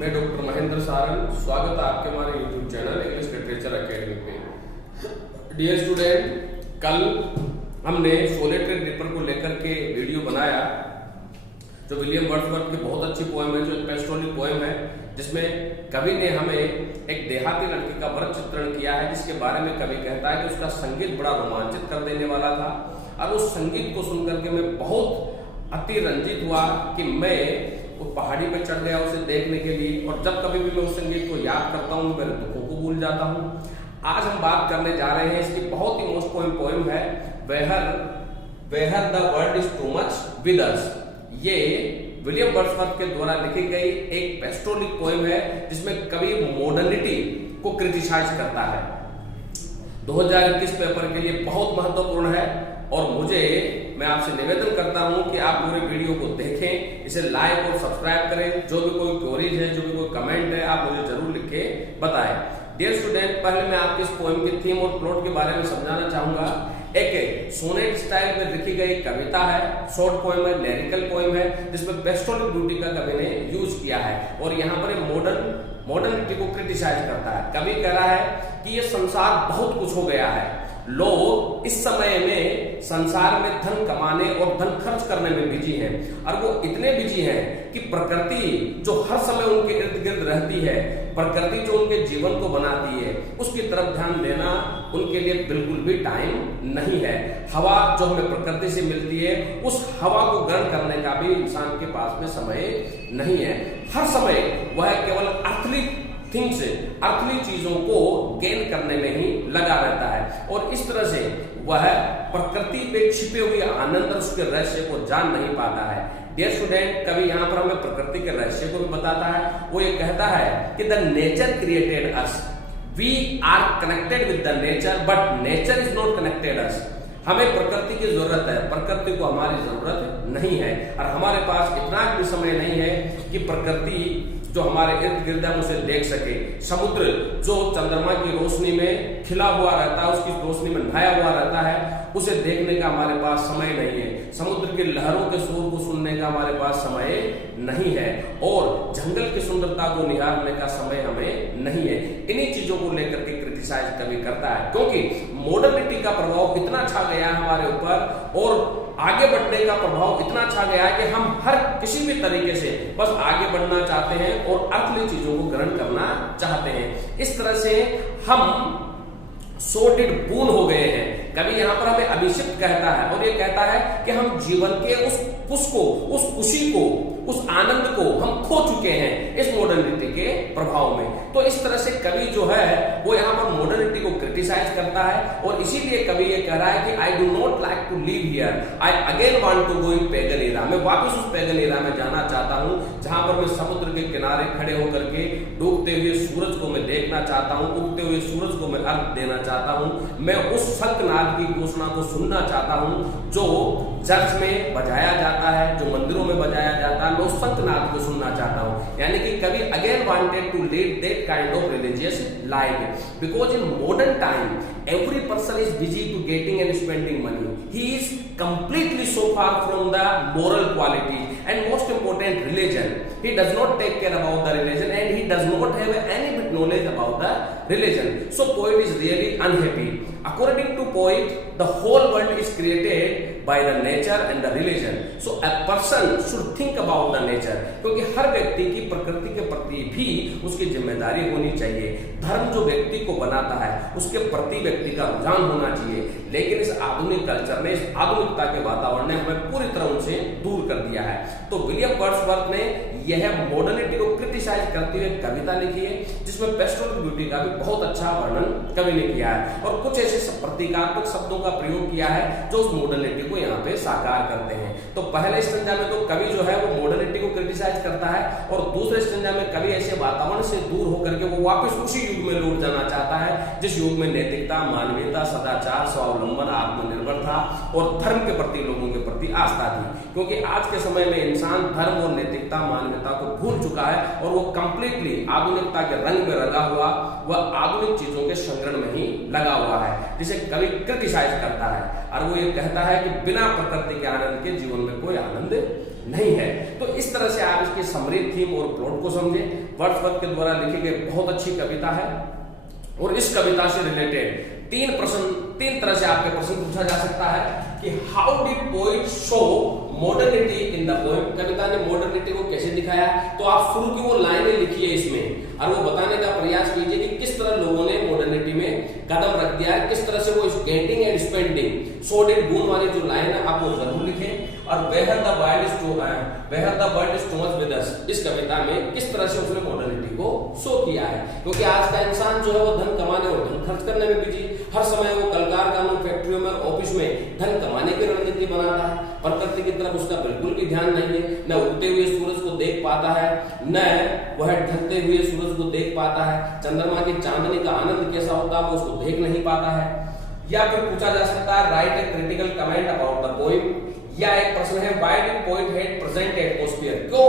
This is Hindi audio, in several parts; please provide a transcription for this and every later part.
मैं डॉक्टर महेंद्र सारंग, स्वागत है आपके हमारे YouTube channel English literature academy पे। डियर स्टूडेंट, कल हमने सोलिटरी रिपर को लेकर के वीडियो बनाया जो विलियम वर्ड्सवर्थ की बहुत अच्छी पोएम है, जो एक पेस्टोरल पोएम है, जिसमें कवि ने हमें एक देहाती लड़की का वर्ग चित्रण किया है, जिसके बारे में कवि कहता है कि उसका संगीत बड़ा रोमांचित कर देने वाला था। और उस संगीत को सुनकर के मैं बहुत अति रंजित हुआ कि मैं वो पहाड़ी पे चढ़ गया उसे देखने के लिए, और जब कभी भी मैं उस संगीत को याद करता हूँ मेरे दुखों को भूल जाता हूँ। आज हम बात करने जा रहे हैं, इसकी बहुत ही मोस्ट पोएम है where the world is too much with us. ये विलियम वर्ड्सवर्थ के द्वारा लिखी गई एक पेस्टोरल पोएम है, जिसमें कवि मॉडर्निटी को क्रिटिसाइज करता है। 2021 पेपर के लिए बहुत महत्वपूर्ण है और मैं आपसे निवेदन करता हूं कि आप पूरे वीडियो को देखें, इसे लाइक और सब्सक्राइब करें। जो भी कोई क्वेरीज है, जो भी कोई कमेंट है, आप मुझे जरूर लिख के बताएं। डियर स्टूडेंट, पहले मैं आपके इस पोएम की थीम और प्लॉट के बारे में समझाना चाहूंगा। एक सोनेट स्टाइल में लिखी गई कविता है, शॉर्ट पोएम है, लिरिकल पोएम है, जिसमें पेस्टोरल ब्यूटी का कवि ने यूज किया है और यहाँ पर मॉडर्निटी को क्रिटिसाइज करता है। कवि कह रहा है कि ये संसार बहुत कुछ हो गया है, लोग इस समय में संसार में धन कमाने और धन खर्च करने में बिजी हैं, और वो इतने बिजी हैं कि प्रकृति जो हर समय उनके इर्द गिर्द रहती है, प्रकृति जो उनके जीवन को बनाती है, उसकी तरफ ध्यान देना उनके लिए बिल्कुल भी टाइम नहीं है। हवा जो हमें प्रकृति से मिलती है, उस हवा को ग्रहण करने का भी इंसान के पास में समय नहीं है। हर समय वह केवल अर्थली थिंग्स, अर्थली चीजों को गेन करने में ही लगा रहता है, और इस तरह से वह प्रकृति पे छिपे हुए आनंद और उसके रहस्य को जान नहीं पाता है। डियर स्टूडेंट, कवि यहाँ पर हमें प्रकृति के रहस्य को भी बताता है। वो ये कहता है कि the nature created us, we are connected with the nature but nature is not connected us. हमें प्रकृति की जरूरत है, प्रकृति को हमारी जरूरत नहीं है, और हमारे पास इतना भी समय नहीं है कि प्रकृति जो हमारे इर्द गिर्द हम उसे देख सके। समुद्र जो चंद्रमा की रोशनी में खिला हुआ रहता है, उसकी रोशनी में नहाया हुआ रहता है, उसे देखने का हमारे पास समय नहीं है। समुद्र की लहरों के शोर को सुनने का हमारे पास समय नहीं है, और जंगल की सुंदरता को निहारने का समय हमें नहीं है। इन्हीं चीजों को लेकर के क्रिटिसाइज कभी करता है, क्योंकि मॉडर्निटी का प्रभाव इतना छा गया है हमारे ऊपर, और आगे बढ़ने का प्रभाव इतना छा गया है कि हम हर किसी भी तरीके से बस आगे बढ़ना चाहते हैं और अर्थली चीजों को ग्रहण करना चाहते हैं। इस तरह से हम सॉर्टेड बून हो गए हैं। कभी यहाँ पर हमें अभिषिक्त कहता है, और ये कहता है कि हम जीवन के उस खुशी को, उस आनंद को हम खो चुके हैं इस मॉडर्निटी के प्रभाव में। तो इस तरह से कवि जो है वो यहाँ पर मॉडर्निटी को क्रिटिसाइज करता है, और इसीलिए कवि ये कह रहा है कि I do not like to live here, I again want to go in pagan era. मैं वापस उस पैगन एरा में जाना चाहता हूँ, जहां पर मैं समुद्र के किनारे खड़े होकर के डूबते हुए सूरज को मैं देखना चाहता हूँ, उगते हुए सूरज को मैं अर्घ देना चाहता हूँ। मैं उस शंखनाद की घोषणा को सुनना चाहता हूँ जो चर्च में बजाया जाता है, जो मंदिरों में बजाया जाता है, मैं उस शंखनाद को सुनना चाहता हूँ। यानी कि कवि again wanted to lead that kind of religious life, because in modern time every person is busy to getting and spending money. He is completely so far from the moral quality and most important religion. He does not take care about the religion and he does not have any bit knowledge about the religion. So poet is really unhappy. According to poet, the whole world is created by the nature and the religion. So a person should think about the nature. क्योंकि हर व्यक्ति की प्रकृति के प्रति भी उसकी जिम्मेदारी होनी चाहिए। धर्म जो व्यक्ति को बनाता है उसके प्रति व्यक्ति का रुझान होना चाहिए, लेकिन इस आधुनिक कल्चर ने, इस आधुनिकता के वातावरण ने हमें पूरी तरह उनसे दूर कर दिया है। तो विलियम वर्ड्सवर्थ ने यह मॉडर्निटी को क्रिटिसाइज करते हुए कविता लिखी है, जिसमें पेस्टोरल ब्यूटी का भी बहुत अच्छा वर्णन कवि ने किया है, और कुछ ऐसे प्रतीकात्मक शब्दों का प्रयोग किया है जो उस मॉडर्निटी को यहाँ पे साकार करते हैं। तो पहले स्टैंजा में तो कवि जो है वो मॉडर्निटी को क्रिटिसाइज करता है, और दूसरे स्टैंजा में कवि ऐसे वातावरण से दूर होकर के वो वापस उसी युग में लौट जाना चाहता है जिस युग में नैतिकता, मानवीयता, सदाचार, स्वावलंबन, आत्मनिर्भर था और धर्म के प्रति लोगों के प्रति आस्था थी। क्योंकि आज के समय में इंसान धर्म और नैतिकता, मानवीयता को भूल चुका है, और वो कंप्लीटली आधुनिकता के रंग में रंगा हुआ, वह आधुनिक चीजों के संग्रहण में ही लगा हुआ है, जिसे कवि क्रिटिसाइज करता है। और वो ये कहता है कि बिना प्रकृति के आनंद के जीवन में कोई आनंद नहीं है। तो इस तरह से आप इसकी समरी, थीम और प्लॉट को समझे। वर्ड्सवर्थ के द्वारा लिखी गई बहुत अच्छी कविता है और इस कविता से रिलेटेड तीन तरह से आपके प्रश्न पूछा जा सकता है कि how did poet show modernity in the poem. कविता ने मॉडर्निटी को कैसे दिखाया, तो आप शुरू की वो लाइनें लिखिए इसमें और वो बताने का प्रयास कीजिए कि किस तरह लोगों ने मॉडर्निटी में कदम रख दिया है, किस तरह से वो getting and spending so did गुण वाली जो लाइन है आप वो जरूर लिखें। और where the world is too much with us, इस कविता में किस तरह से उसने मॉडर्निटी को शो किया है, क्योंकि आज का इंसान जो है वो धन कमाने और धन खर्च करने में बिजी, हर समय वो कल कारखानों, फैक्ट्रियों में, ऑफिस में धन कमाने की रणनीति बनाता है। प्रकृति की तरफ उसका बिल्कुल भी ध्यान नहीं है, न उगते हुए सूरज को देख पाता है, न वह ढलते हुए सूरज को देख पाता है, चंद्रमा की चांदनी का आनंद कैसा होता है वो उसको देख नहीं पाता है। या फिर पूछा जा सकता है right a critical comment about the poem, या एक प्रश्न है why did poet hate present atmosphere, क्यों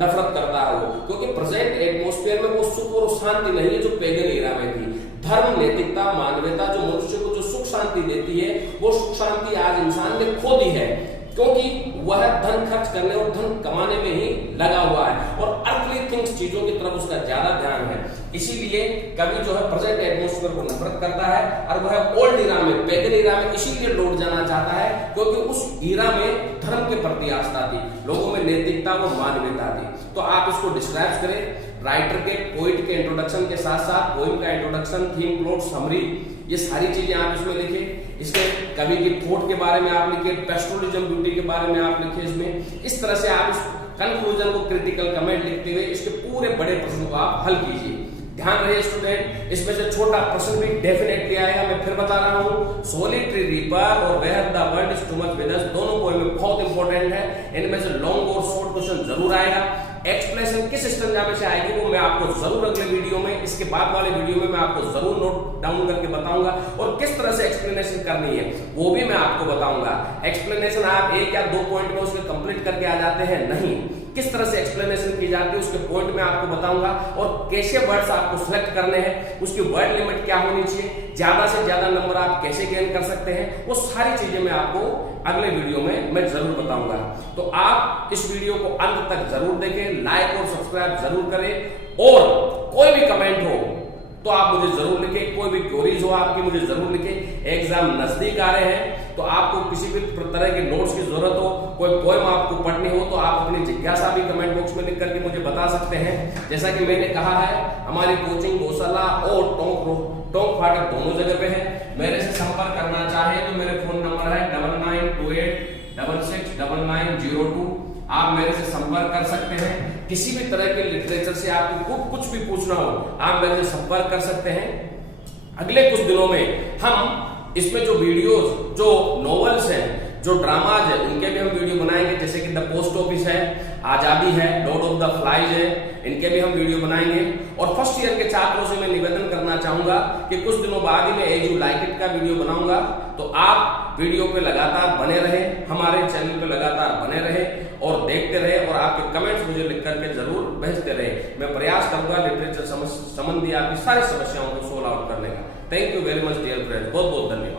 नफरत करता है वो, क्योंकि प्रेजेंट एटमॉस्फेयर में वो सुख और शांति नहीं है जो पेगन एरा में थी। धर्म, नैतिकता, मानवता जो मनुष्य को जो सुख शांति देती है वो सुख शांति आज इंसान ने खो दी है, क्योंकि वह धन खर्च करने और धन कमाने में ही लगा हुआ है और अर्थली थिंग्स, चीजों की तरफ उसका ज्यादा ध्यान है। इसीलिए कवि जो है प्रेजेंट एटमॉस्फेयर को नफरत करता है और वह ओल्ड इरा में, पेगन इरा में इसीलिए लौट जाना चाहता है क्योंकि उस इरा में धर्म के प्रति आस्था थी, लोगों में नैतिकता व मानवता थी। तो आप इसको डिस्क्राइब करें राइटर के, पोइट के इंट्रोडक्शन के साथ साथ पोएम का इंट्रोडक्शन, थीम, प्लॉट, समरी, ये सारी चीजें आप इसमें लिखें। इसके कवि की थॉट के बारे में आप लिखिए, पेस्टोरलिज्म, ब्यूटी के बारे में आप लिखिए इसमें। इस तरह से आप इस कंक्लूजन को क्रिटिकल कमेंट लिखते हुए इसके पूरे बड़े प्रश्न को आप हल कीजिए। ध्यान रहे स्टूडेंट, इसमें से छोटा प्रश्न भी डेफिनेटली आएगा, मैं फिर बता रहा हूँ। सोलिटरी रीपर और where the world is too much with us दोनों पोएम में बहुत इंपॉर्टेंट है, इनमें से लॉन्ग और शॉर्ट क्वेश्चन जरूर आएगा। एक्सप्लेनेशन किस स्टैंडर्ड में से आएगी वो मैं आपको जरूर अगले वीडियो में, इसके बाद वाले वीडियो में मैं आपको जरूर नोट डाउन करके बताऊंगा और किस तरह से एक्सप्लेनेशन करनी है वो भी मैं आपको बताऊंगा। एक्सप्लेनेशन आप एक या दो पॉइंट में उसके कंप्लीट करके आ जाते हैं, नहीं, किस तरह से एक्सप्लेनेशन की जाती है उसके पॉइंट में आपको बताऊंगा और कैसे वर्ड्स आपको सिलेक्ट करने हैं, उसकी वर्ड लिमिट क्या होनी चाहिए, ज्यादा से ज्यादा नंबर आप कैसे गेन कर सकते हैं, वो सारी चीजें मैं आपको अगले वीडियो में मैं जरूर बताऊंगा। तो आप इस वीडियो को अंत तक जरूर देखें, लाइक और सब्सक्राइब जरूर करें और कोई भी कमेंट हो तो आप मुझे जरूर लिखें, कोई भी क्वेरीज हो आपकी मुझे जरूर लिखें। एग्जाम नजदीक आ रहे हैं तो आपको किसी भी तरह के नोट्स की जरूरत हो, कोई पोएम आपको पढ़नी हो तो आप अपनी जिज्ञासा भी कमेंट बॉक्स में लिख करके मुझे बता सकते हैं। जैसा कि मैंने कहा है हमारी कोचिंग गौशाला और टोंक फाटक दोनों जगह पे है। मेरे से संपर्क करना चाहे तो मेरे फोन नंबर है 9928669902। आप मेरे से संपर्क कर सकते हैं। किसी भी तरह के लिटरेचर से आपको कुछ भी पूछना हो आप मेरे से संपर्क कर सकते हैं। अगले कुछ दिनों में हम इसमें जो वीडियोस, जो नॉवेल्स हैं, जो ड्रामाज है, उनके भी हम वीडियो बनाएंगे, जैसे कि द पोस्ट ऑफिस है, आजादी है, लॉर्ड ऑफ द फ्लाइज है, इनके भी हम वीडियो बनाएंगे। और फर्स्ट ईयर के छात्रों से मैं निवेदन करना चाहूंगा कि कुछ दिनों बाद ही मैं एज यू लाइक इट का वीडियो बनाऊंगा, तो आप वीडियो पे लगातार बने रहे, हमारे चैनल पे लगातार बने रहे और देखते रहे और आपके कमेंट्स मुझे लिख करके जरूर भेजते रहे। मैं प्रयास करूंगा लिटरेचर संबंधी आपकी सारी समस्याओं को सोल्व आउट करने का। Thank you very much dear friends, बहुत बहुत धन्यवाद।